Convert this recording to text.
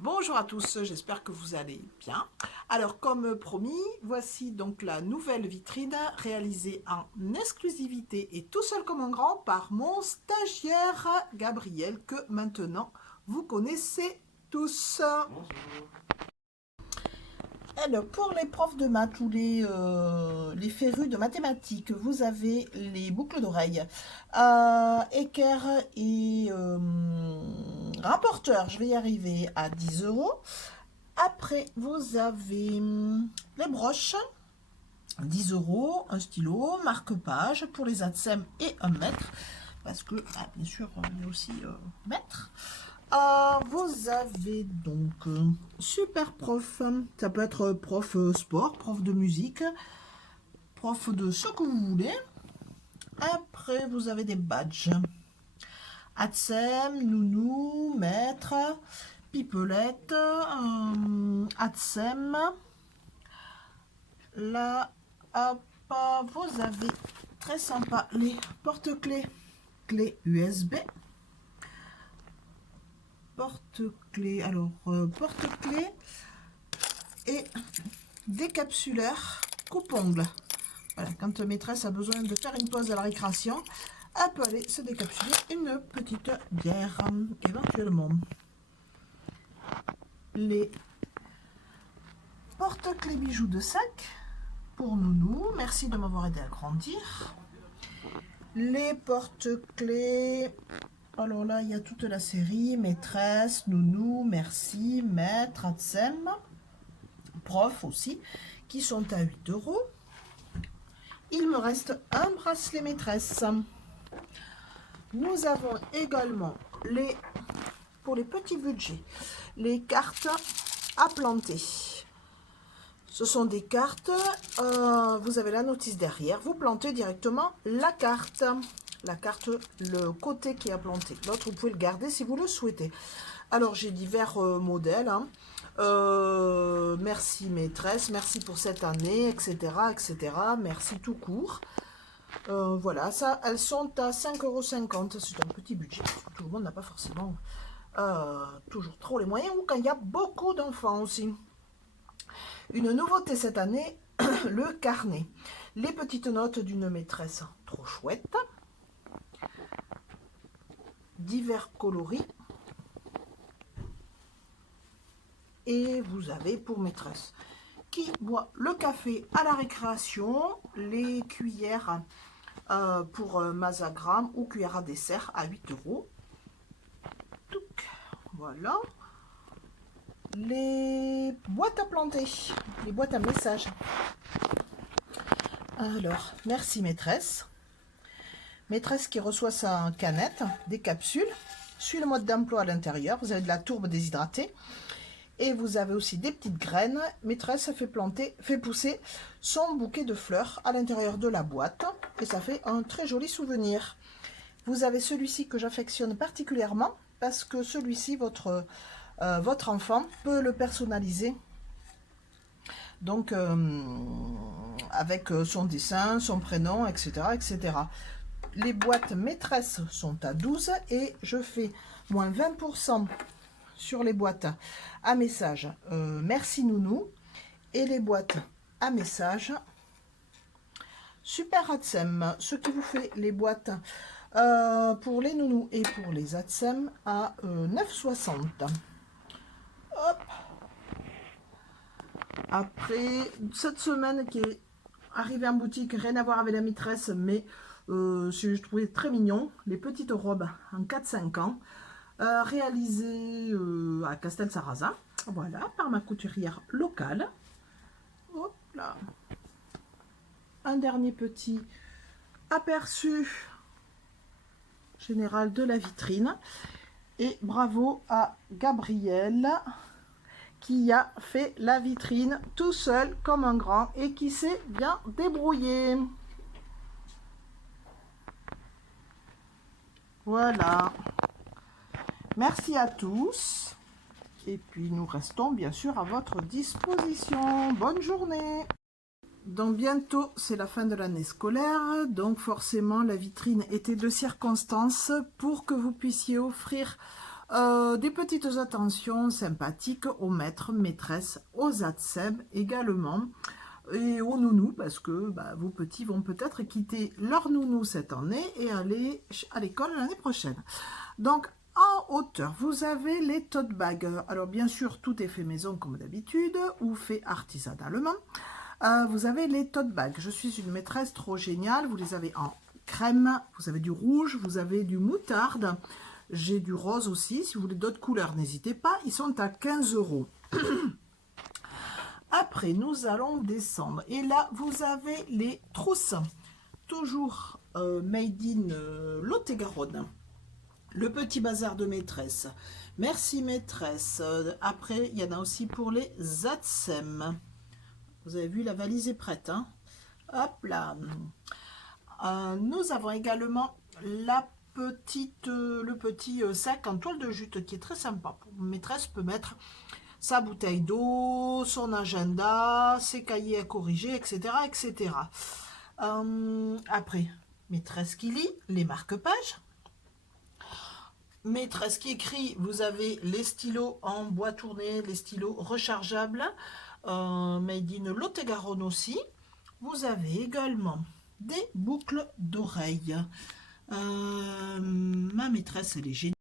Bonjour à tous, j'espère que vous allez bien. Alors comme promis, voici donc la nouvelle vitrine réalisée en exclusivité et tout seul comme un grand par mon stagiaire Gabriel que maintenant vous connaissez tous. Alors pour les profs de maths ou les férus de mathématiques, vous avez les boucles d'oreilles. Équerre et rapporteur, je vais y arriver à 10 euros. Après, vous avez les broches, 10 euros, un stylo, marque-page pour les ATSEM et un mètre, parce que, bien sûr, il y a aussi mètre. Vous avez donc super prof, ça peut être prof sport, prof de musique, prof de ce que vous voulez. Après, vous avez des badges. ATSEM, nounou, maître, pipelette, ATSEM. Là, hop, vous avez très sympa les porte-clés, clés USB. Porte-clés, alors porte-clés et décapsuleur coupe-ongles. Voilà, quand maîtresse a besoin de faire une pause à la récréation, elle peut aller se décapsuler une petite bière éventuellement. Les porte-clés bijoux de sac pour nounou, merci de m'avoir aidé à grandir. Les porte-clés, alors là il y a toute la série, maîtresse, nounou, merci, maître, ATSEM, prof aussi, qui sont à 8 euros. Il me reste un bracelet maîtresse. Nous avons également pour les petits budgets, les cartes à planter. Ce sont des cartes, vous avez la notice derrière, vous plantez directement la carte, le côté qui est à planter. L'autre, vous pouvez le garder si vous le souhaitez. Alors, j'ai divers modèles. Merci maîtresse, merci pour cette année, etc., etc. Merci tout court. Voilà, ça, elles sont à 5,50 €. C'est un petit budget. Tout le monde n'a pas forcément toujours trop les moyens, ou quand il y a beaucoup d'enfants aussi. Une nouveauté cette année, le carnet. Les petites notes d'une maîtresse trop chouette. Divers coloris. Et vous avez pour maîtresse qui boit le café à la récréation, les cuillères pour masagram ou cuillère à dessert à 8 euros. Voilà. Les boîtes à planter, les boîtes à messages. Alors, merci maîtresse. Maîtresse qui reçoit sa canette, des capsules, suit le mode d'emploi à l'intérieur. Vous avez de la tourbe déshydratée. Et vous avez aussi des petites graines. Maîtresse fait pousser son bouquet de fleurs à l'intérieur de la boîte. Et ça fait un très joli souvenir. Vous avez celui-ci que j'affectionne particulièrement parce que celui-ci, votre enfant peut le personnaliser. Donc, avec son dessin, son prénom, etc., etc. Les boîtes maîtresses sont à 12 et je fais moins 20% sur les boîtes à messages merci nounou et les boîtes à messages super ATSEM, ce qui vous fait les boîtes pour les nounous et pour les ATSEM à 9,60 €. Hop. Après cette semaine qui est arrivée en boutique, rien à voir avec la maîtresse, mais je trouvais très mignon, les petites robes en 4-5 ans. Réalisé à Castel-Sarrazin, voilà, par ma couturière locale. Hop là. Un dernier petit aperçu général de la vitrine. Et bravo à Gabriel qui a fait la vitrine tout seul comme un grand et qui s'est bien débrouillé. Voilà. Merci à tous. Et puis nous restons bien sûr à votre disposition. Bonne journée. Donc bientôt c'est la fin de l'année scolaire. Donc forcément la vitrine était de circonstance pour que vous puissiez offrir Des petites attentions sympathiques aux maîtres, maîtresses, aux ATSEM également, et aux nounous, parce que vos petits vont peut-être quitter leur nounou cette année et aller à l'école l'année prochaine. Donc, en hauteur, vous avez les tote bags. Alors, bien sûr, tout est fait maison comme d'habitude ou fait artisanalement. Vous avez les tote bags. Je suis une maîtresse trop géniale. Vous les avez en crème, vous avez du rouge, vous avez du moutarde. J'ai du rose aussi. Si vous voulez d'autres couleurs, n'hésitez pas. Ils sont à 15 €. Après, nous allons descendre. Et là, vous avez les trousses. Toujours made in Lot-et-Garonne. Le petit bazar de maîtresse. Merci maîtresse. Après, il y en a aussi pour les ATSEM. Vous avez vu, la valise est prête. Hein? Hop là. Nous avons également le petit sac en toile de jute qui est très sympa. Maîtresse peut mettre sa bouteille d'eau, son agenda, ses cahiers à corriger, etc. etc. Après, maîtresse qui lit, les marque-pages. Maîtresse qui écrit, vous avez les stylos en bois tourné, les stylos rechargeables, made in Lot-et-Garonne aussi. Vous avez également des boucles d'oreilles. Ma maîtresse, elle est géniale.